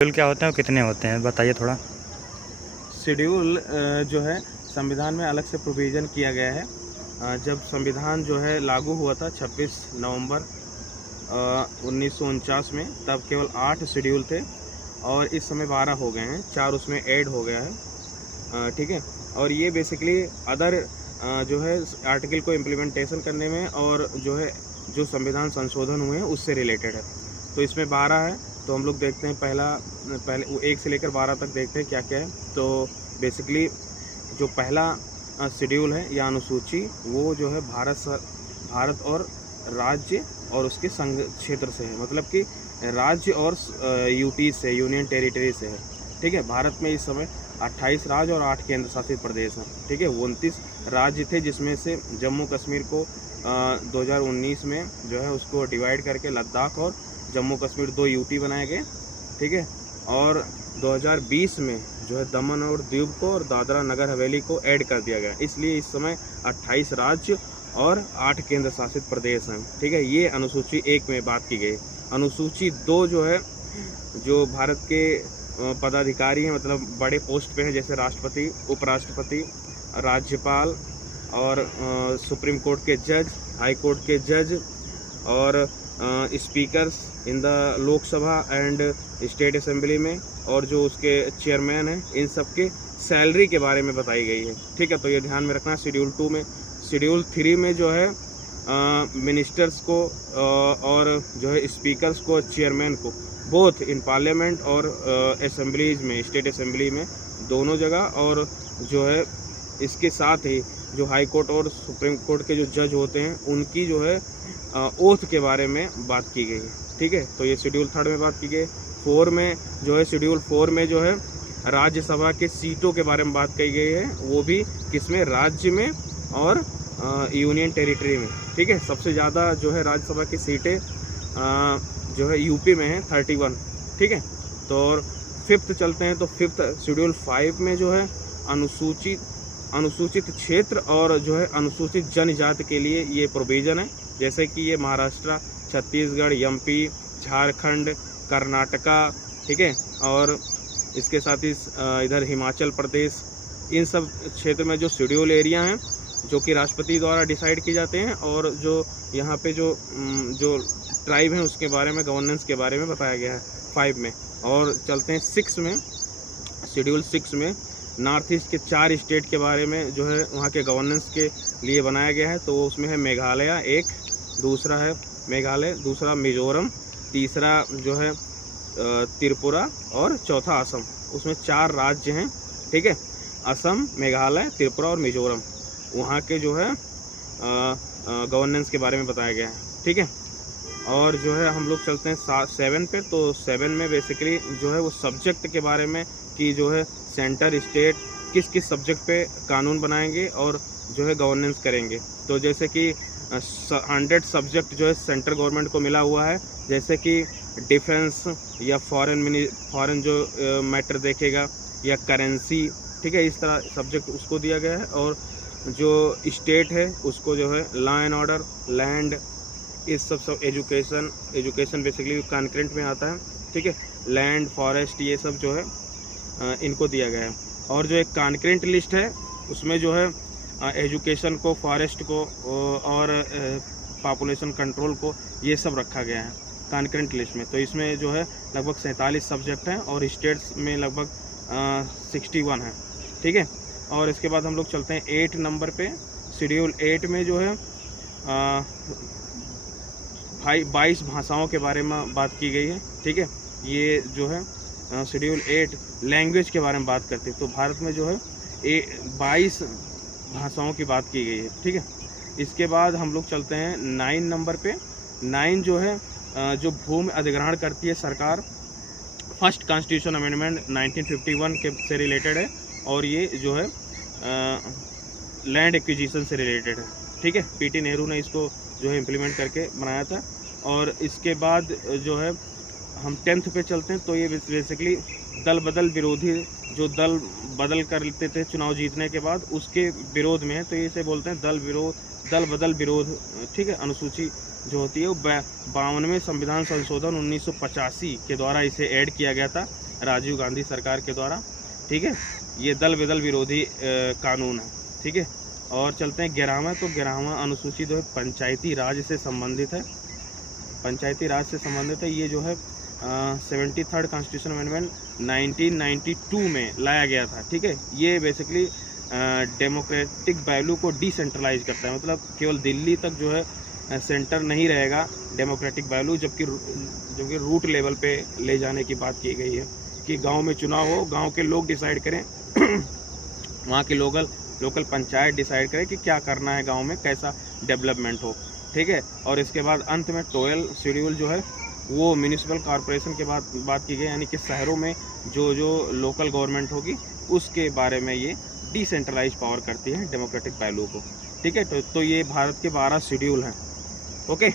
Schedule क्या होते हैं और कितने होते हैं, बताइए थोड़ा। शेड्यूल जो है संविधान में अलग से प्रोविज़न किया गया है। जब संविधान जो है लागू हुआ था 26 नवंबर 1949 में, तब केवल 8 शेड्यूल थे और इस समय 12 हो गए हैं, 4 उसमें ऐड हो गया है। ठीक है। और ये बेसिकली अदर जो है आर्टिकल को इम्प्लीमेंटेशन करने में और जो है जो संविधान संशोधन हुए हैं उससे रिलेटेड है। तो इसमें 12 है। तो हम लोग देखते हैं पहले 1 से लेकर 12 तक देखते हैं क्या क्या है। तो बेसिकली जो पहला शेड्यूल है या अनुसूची, वो जो है भारत और राज्य और उसके संघ क्षेत्र से है, मतलब कि राज्य और यूटी से, यूनियन टेरिटरी से है। ठीक है। भारत में इस समय 28 राज्य और 8 केंद्र शासित प्रदेश हैं। ठीक है। 29 राज्य थे, जिसमें से जम्मू कश्मीर को 2019 में जो है उसको डिवाइड करके लद्दाख और जम्मू कश्मीर 2 यूटी बनाए गए। ठीक है। और 2020 में जो है दमन और दीव को और दादरा नगर हवेली को ऐड कर दिया गया। इसलिए इस समय 28 राज्य और 8 केंद्र शासित प्रदेश हैं। ठीक है। ये अनुसूची 1 में बात की गई। अनुसूची 2 जो है, जो भारत के पदाधिकारी हैं, मतलब बड़े पोस्ट पे हैं, जैसे राष्ट्रपति, उपराष्ट्रपति, राज्यपाल और सुप्रीम कोर्ट के जज, हाई कोर्ट के जज और speakers in the Lok Sabha and state assembly में, और जो उसके चेयरमैन हैं, इन सब के सैलरी के बारे में बताई गई है। ठीक है। तो ये ध्यान में रखना। शेड्यूल 2 में। शेड्यूल 3 में जो है मिनिस्टर्स को और जो है स्पीकर्स को, चेयरमैन को, बोथ इन पार्लियामेंट और असेंबलीज में, स्टेट असेंबली में, दोनों जगह, और जो है इसके साथ ही जो हाई कोर्ट और सुप्रीम कोर्ट के जो जज होते हैं, उनकी जो है ओथ के बारे में बात की गई है। ठीक है। तो ये शेड्यूल 3 में बात की गई। 4 में जो है, शेड्यूल 4 में जो है राज्यसभा के सीटों के बारे में बात की गई है, वो भी किसमें, राज्य में और यूनियन टेरिटरी में। ठीक है। सबसे ज़्यादा जो है राज्यसभा की सीटें जो है यूपी में है, 31। ठीक है। तो 5th चलते हैं। तो 5th शेड्यूल 5 में जो है अनुसूचित क्षेत्र और जो है अनुसूचित जनजाति के लिए ये प्रोविज़न है। जैसे कि ये महाराष्ट्र, छत्तीसगढ़, एमपी, झारखंड, कर्नाटका, ठीक है, और इसके साथ ही इधर हिमाचल प्रदेश, इन सब क्षेत्र में जो शेड्यूल एरिया हैं, जो कि राष्ट्रपति द्वारा डिसाइड किए जाते हैं, और जो यहाँ पे जो ट्राइब हैं उसके बारे में, गवर्नेंस के बारे में बताया गया है 5 में। और चलते हैं 6 में। शेड्यूल 6 में नॉर्थ ईस्ट के 4 स्टेट के बारे में जो है वहाँ के गवर्नेंस के लिए बनाया गया है। तो उसमें है मेघालय एक, दूसरा है मेघालय, दूसरा मिजोरम, तीसरा जो है त्रिपुरा और चौथा असम। उसमें 4 राज्य हैं। ठीक है। असम, मेघालय, त्रिपुरा और मिजोरम, वहाँ के जो है गवर्नेंस के बारे में बताया गया है। ठीक है। और जो है हम लोग चलते हैं 7 पे। तो 7 में बेसिकली जो है वो सब्जेक्ट के बारे में, कि जो है सेंटर स्टेट किस किस सब्जेक्ट पे कानून बनाएंगे और जो है गवर्नेंस करेंगे। तो जैसे कि 100 सब्जेक्ट जो है सेंट्रल गवर्नमेंट को मिला हुआ है, जैसे कि डिफेंस या फॉरेन जो मैटर देखेगा, या करेंसी। ठीक है। इस तरह सब्जेक्ट उसको दिया गया है। और जो स्टेट है उसको जो है लॉ एंड ऑर्डर, लैंड, इस सब एजुकेशन बेसिकली कॉन्करेंट में आता है। ठीक है। लैंड, फॉरेस्ट, ये सब जो है इनको दिया गया है। और जो एक कॉन्करेंट लिस्ट है, उसमें जो है एजुकेशन को, फॉरेस्ट को और पॉपुलेशन कंट्रोल को, ये सब रखा गया है कॉन्करेंट लिस्ट में। तो इसमें जो है लगभग 47 सब्जेक्ट हैं और स्टेट्स में लगभग 61 हैं। ठीक है। और इसके बाद हम लोग चलते हैं 8 नंबर पे। शेड्यूल 8 में जो है 22 भाषाओं के बारे में बात की गई है। ठीक है। ये जो है शेड्यूल 8 लैंग्वेज के बारे में बात करती है। तो भारत में जो है 22 भाषाओं की बात की गई है। ठीक है। इसके बाद हम लोग चलते हैं 9 नंबर पे। 9 जो है जो भूमि अधिग्रहण करती है सरकार, फर्स्ट कॉन्स्टिट्यूशन अमेंडमेंट 1951 के से रिलेटेड है, और ये जो है लैंड एक्विजिशन से रिलेटेड है। ठीक है। पीटी नेहरू ने इसको जो है इम्प्लीमेंट करके बनाया था। और इसके बाद जो है हम 10th पे चलते हैं। तो ये बेसिकली दल बदल विरोधी, जो दल बदल कर लेते थे चुनाव जीतने के बाद, उसके विरोध में है। तो ये इसे बोलते हैं दल बदल विरोध। ठीक है। अनुसूची जो होती है वो 52वें संविधान संशोधन 1985 के द्वारा इसे ऐड किया गया था। राजीव गांधी सरकार के द्वारा, ठीक है। ये दल विदल विरोधी कानून है, ठीक है। और चलते हैं 11वां, तो 11वां अनुसूची जो है पंचायती राज से संबंधित है, पंचायती राज से संबंधित है। ये जो है 73rd कॉन्स्टिट्यूशन अमेंडमेंट 1992 में लाया गया था, ठीक है। ये बेसिकली डेमोक्रेटिक वैल्यू को डिसेंट्रलाइज करता है, मतलब केवल दिल्ली तक जो है सेंटर नहीं रहेगा डेमोक्रेटिक वैल्यू, जबकि रूट लेवल पे ले जाने की बात की गई है कि गांव में चुनाव हो, गांव के लोग डिसाइड करें वहाँ की लोकल पंचायत डिसाइड करे कि क्या करना है गांव में, कैसा डेवलपमेंट हो, ठीक है। और इसके बाद अंत में 12 शेड्यूल जो है वो म्यूनिसिपल कॉरपोरेशन के बात की गई, यानी कि शहरों में जो लोकल गवर्नमेंट होगी उसके बारे में ये डिसेंट्रलाइज पावर करती है डेमोक्रेटिक वैल्यू को, ठीक है। तो ये भारत के 12 शेड्यूल हैं, ओके।